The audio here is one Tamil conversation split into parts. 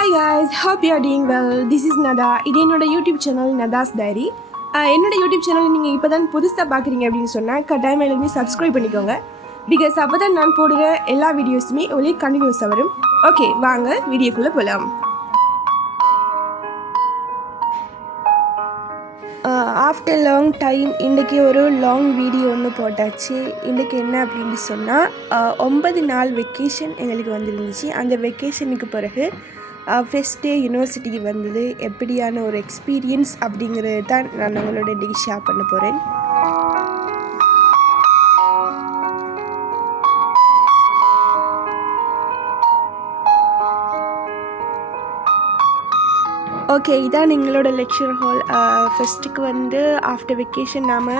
Hi guys, hope you are doing well. This is Nada. இது என்னோட யூடியூப் சேனல் நதாஸ் டைரி. என்னோட யூடியூப் சேனல் நீங்கள் இப்போ தான் புதுசாக பார்க்குறீங்க அப்படின்னு சொன்னால் கட்டாயமாக எல்லாருமே சப்ஸ்கிரைப் பண்ணிக்கோங்க. பிகாஸ் அப்போ தான் நான் போடுற எல்லா வீடியோஸுமே உங்களுக்கு கண்டினியூஸாக வரும். ஓகே, வாங்க வீடியோக்குள்ளே போகலாம். ஆஃப்டர் லாங் டைம் இன்றைக்கி ஒரு லாங் வீடியோ ஒன்று போட்டாச்சு. இன்றைக்கி என்ன அப்படின்னு சொன்னால் 9 நாள் வெக்கேஷன் எங்களுக்கு வந்துருந்துச்சு. அந்த வெக்கேஷனுக்கு பிறகு ஃபர்ஸ்ட் டே யூனிவர்சிட்டிக்கு வந்தது எப்படியான ஒரு எக்ஸ்பீரியன்ஸ் அப்படிங்கிறது தான் நான் உங்களோட இன்றைக்கி ஷேர் பண்ண போகிறேன். ஓகே, இதான் எங்களோட லெக்சர் ஹால். ஃபஸ்ட்டுக்கு வந்து ஆஃப்டர் வெக்கேஷன் நாம்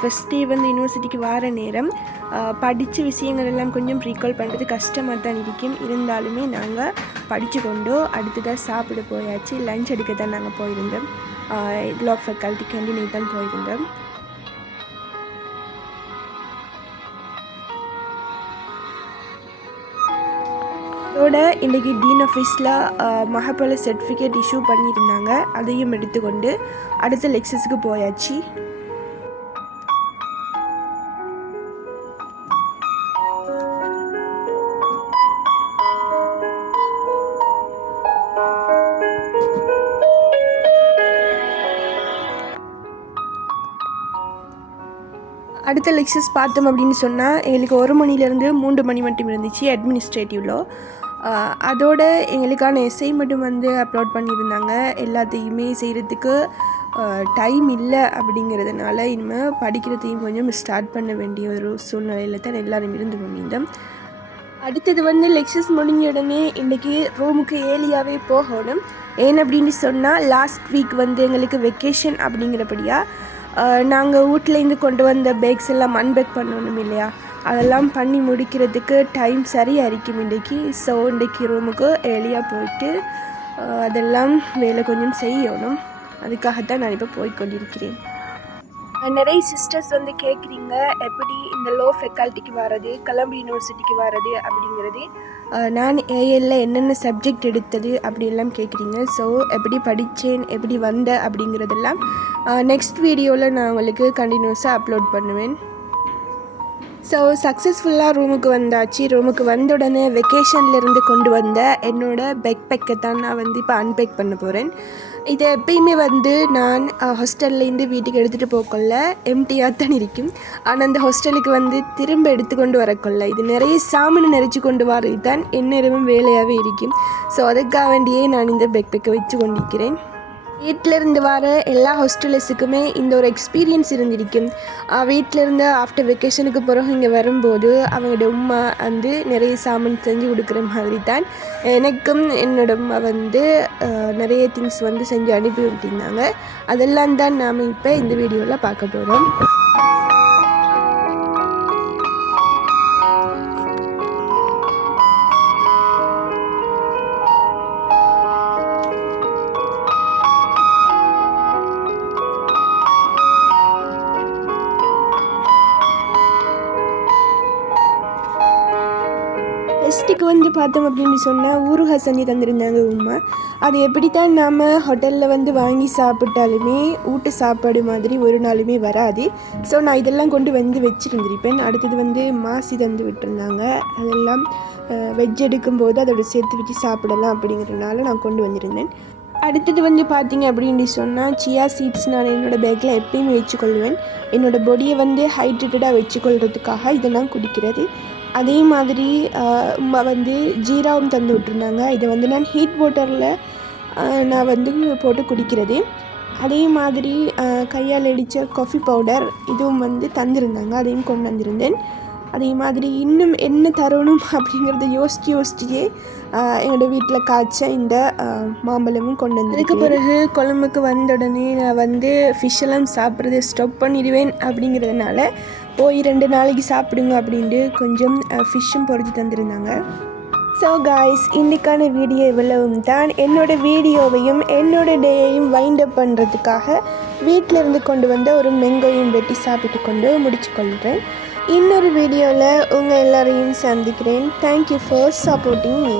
ஃபஸ்ட் டே வந்து யூனிவர்சிட்டிக்கு வர நேரம் படித்த விஷயங்கள் எல்லாம் கொஞ்சம் ரீகால் பண்ணுறது கஷ்டமாக தான் இருக்கும். இருந்தாலுமே நாங்கள் படித்து கொண்டோ அடுத்ததாக சாப்பிட போயாச்சு. லஞ்ச் எடுக்க தான் நாங்கள் போயிருந்தோம். லா ஆஃப் ஃபேக்கல்ட்டி கேண்டீன் தான் போயிருந்தோம். அதோட இன்றைக்கி டீன் ஆஃபீஸில் மகப்பல சர்டிஃபிகேட் இஷ்யூ பண்ணியிருந்தாங்க. அதையும் எடுத்துக்கொண்டு அடுத்த லெக்சர்ஸுக்கு போயாச்சு. அடுத்த லெக்சர்ஸ் பார்த்தோம் அப்படின்னு சொன்னால் எங்களுக்கு 1 மணிலேருந்து 3 மணி மட்டும் இருந்துச்சு அட்மினிஸ்ட்ரேட்டிவ்லோ. அதோட எங்களுக்கான அசைன்மெண்ட்டும் வந்து அப்லோட் பண்ணியிருந்தாங்க. எல்லாத்தையுமே செய்கிறதுக்கு டைம் இல்லை அப்படிங்கிறதுனால இனிமேல் படிக்கிறதையும் கொஞ்சம் ஸ்டார்ட் பண்ண வேண்டிய ஒரு சூழ்நிலையில் தான் எல்லோரும் இருந்து கொண்டிருந்தோம். அடுத்தது வந்து லெக்சர்ஸ் முடிஞ்ச உடனே இன்றைக்கி ரூமுக்கு ஏர்லியாகவே போகணும். ஏன் அப்படின்னு சொன்னால் லாஸ்ட் வீக் வந்து எங்களுக்கு வெக்கேஷன் அப்படிங்கிறபடியாக நாங்கள் வீட்டிலேருந்து கொண்டு வந்த பேக்ஸ் எல்லாம் அன்பேக் பண்ணணும் இல்லையா, அதெல்லாம் பண்ணி முடிக்கிறதுக்கு டைம் சரியாக இருக்கும் இன்றைக்கி. ஸோ இன்றைக்கி ரூமுக்கு ஏர்லியாக போயிட்டு அதெல்லாம் வேலை கொஞ்சம் செய்யணும். அதுக்காகத்தான் நான் இப்போ போய்கொண்டிருக்கிறேன். நிறைய சிஸ்டர்ஸ் வந்து கேட்குறீங்க எப்படி இந்த லோ ஃபேக்கல்ட்டிக்கு வர்றது, கொலம்பியா யூனிவர்சிட்டிக்கு வர்றது அப்படிங்கிறது. நான் ஏஎல்ல என்னென்ன சப்ஜெக்ட் எடுத்தது அப்படின்லாம் கேட்குறீங்க. ஸோ எப்படி படித்தேன், எப்படி வந்தேன் அப்படிங்கிறதெல்லாம் நெக்ஸ்ட் வீடியோவில் நான் உங்களுக்கு கண்டினியூஸாக அப்லோட் பண்ணுவேன். ஸோ சக்ஸஸ்ஃபுல்லாக ரூமுக்கு வந்தாச்சு. ரூமுக்கு வந்த உடனே வெக்கேஷன்லேருந்து கொண்டு வந்த என்னோடய பேக்கை தான் நான் வந்து இப்போ அன்பேக் பண்ண போகிறேன். இதை எப்பயுமே வந்து நான் ஹாஸ்டல்லேருந்து வீட்டுக்கு எடுத்துகிட்டு போகக்கொள்ள எம்டியாக தான் இருக்கும். ஆனால் அந்த ஹாஸ்டலுக்கு வந்து திரும்ப எடுத்துக்கொண்டு வரக்கொள்ள இது நிறைய சாமானை நிறைச்சி கொண்டு வரது தான் எந்நேரமும் வேலையாகவே இருக்கும். ஸோ அதுக்காக வேண்டியே நான் இந்த பேக்கை வச்சு கொண்டிருக்கிறேன். வீட்டிலேருந்து வர எல்லா ஹாஸ்டலர்ஸுக்குமே இந்த ஒரு எக்ஸ்பீரியன்ஸ் இருந்திருக்கும். வீட்டிலேருந்து ஆஃப்டர் வெக்கேஷனுக்கு பிறகு இங்கே வரும்போது அவங்களோட உமா வந்து நிறைய சாமான் செஞ்சு கொடுக்குற மாதிரி தான் எனக்கும் என்னோட உமா வந்து நிறைய திங்ஸ் வந்து செஞ்சு அனுப்பி விட்டிருந்தாங்க. அதெல்லாம் தான் நாம் இப்போ இந்த வீடியோவில் பார்க்க போகிறோம். ஃபஸ்ட்டுக்கு வந்து பார்த்தோம் அப்படின்னு சொன்னால் ஊறுகாய் செஞ்சு தந்திருந்தாங்க உமா. அது எப்படித்தான் நாம் ஹோட்டலில் வந்து வாங்கி சாப்பிட்டாலுமே வீட்டு சாப்பாடு மாதிரி ஒரு நாளுமே வராது. ஸோ நான் இதெல்லாம் கொண்டு வந்து வச்சுருந்துருப்பேன். அடுத்தது வந்து மாசி தந்து விட்டுருந்தாங்க. அதெல்லாம் வெஜ் எடுக்கும்போது அதோட சேர்த்து வச்சு சாப்பிடலாம் அப்படிங்கிறதுனால நான் கொண்டு வந்திருந்தேன். அடுத்தது வந்து பார்த்திங்க அப்படின்னு சொன்னால் சியா சீட்ஸ் நான் என்னோடய பேக்கில் எப்பயுமே வச்சுக்கொள்வேன். என்னோடய பாடியை வந்து ஹைட்ரேட்டடாக வச்சுக்கொள்கிறதுக்காக இதை நான் குடிக்கிறது. அதே மாதிரி வந்து ஜீராவும் தந்து விட்டுருந்தாங்க. இதை வந்து நான் ஹீட் வாட்டரில் நான் வந்து போட்டு குடிக்கிறது. அதே மாதிரி கையால் அடித்த காஃபி பவுடர் இதுவும் வந்து தந்திருந்தாங்க. அதையும் கொண்டு வந்திருந்தேன். அதே மாதிரி இன்னும் என்ன தரணும் அப்படிங்கிறத யோசிச்சியே என்னோடய வீட்டில் காய்ச்ச இந்த மாம்பழமும் கொண்டு வந்து. அதுக்கு பிறகு குழம்புக்கு வந்த உடனே நான் வந்து ஃபிஷ்ஷெல்லாம் சாப்பிட்றத ஸ்டாப் பண்ணிடுவேன் அப்படிங்கிறதுனால போய் 2 நாளைக்கு சாப்பிடுங்க அப்படின்ட்டு கொஞ்சம் ஃபிஷ்ஷும் பொறிச்சு தந்திருந்தாங்க. ஸோ காய்ஸ், இன்றைக்கான வீடியோ இவ்வளவும் தான். என்னோடய வீடியோவையும் என்னோடய டேயையும் வைண்ட் அப் பண்ணுறதுக்காக வீட்டில் இருந்து கொண்டு வந்த ஒரு மேங்கோயும் வெட்டி சாப்பிட்டு கொண்டு முடிச்சு கொள்கிறேன். இன்னொரு வீடியோவில் உங்கள் எல்லாரையும் சந்திக்கிறேன். Thank you for supporting me.